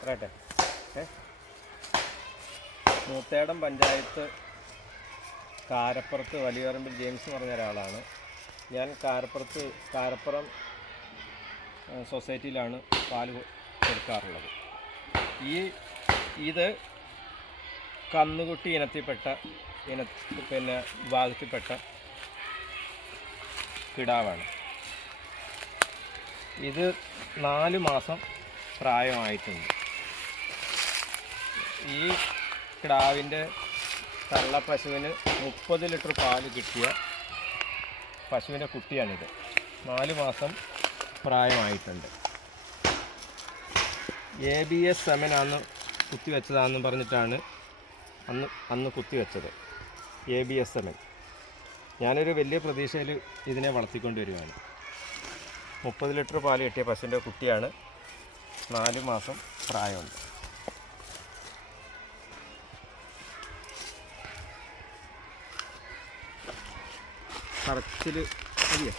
പറയട്ടെ. മൂത്തേടം പഞ്ചായത്ത് കാരപ്പുറത്ത് വലിയപറമ്പിൽ ജെയിംസ് എന്ന് പറഞ്ഞ ഒരാളാണ്. ഞാൻ കാരപ്പുറം സൊസൈറ്റിയിലാണ് പാല് കൊടുക്കാറുള്ളത്. ഇത് കന്നുകുട്ടി വിഭാഗത്തിൽപ്പെട്ട കിടാവാണ്. ഇത് 4 മാസം പ്രായമായിട്ടുണ്ട്. ഈ കിടാവിൻ്റെ തള്ളപ്പശുവിന് 30 ലിറ്റർ പാല് കിട്ടിയ പശുവിൻ്റെ കുട്ടിയാണിത്. 4 മാസം പ്രായമായിട്ടുണ്ട്. ABS സെമനാന്ന് കുത്തിവെച്ചതാണെന്ന് പറഞ്ഞിട്ടാണ് അന്ന് കുത്തിവെച്ചത്. ABS semen. ഞാനൊരു വലിയ പ്രതീക്ഷയിൽ ഇതിനെ വളർത്തിക്കൊണ്ടുവരികയാണ്. 30 ലിറ്റർ പാല് കിട്ടിയ പശുവിൻ്റെ കുട്ടിയാണ്. 4 മാസം പ്രായമുണ്ട്. കറച്ചിൽ മതിയോ?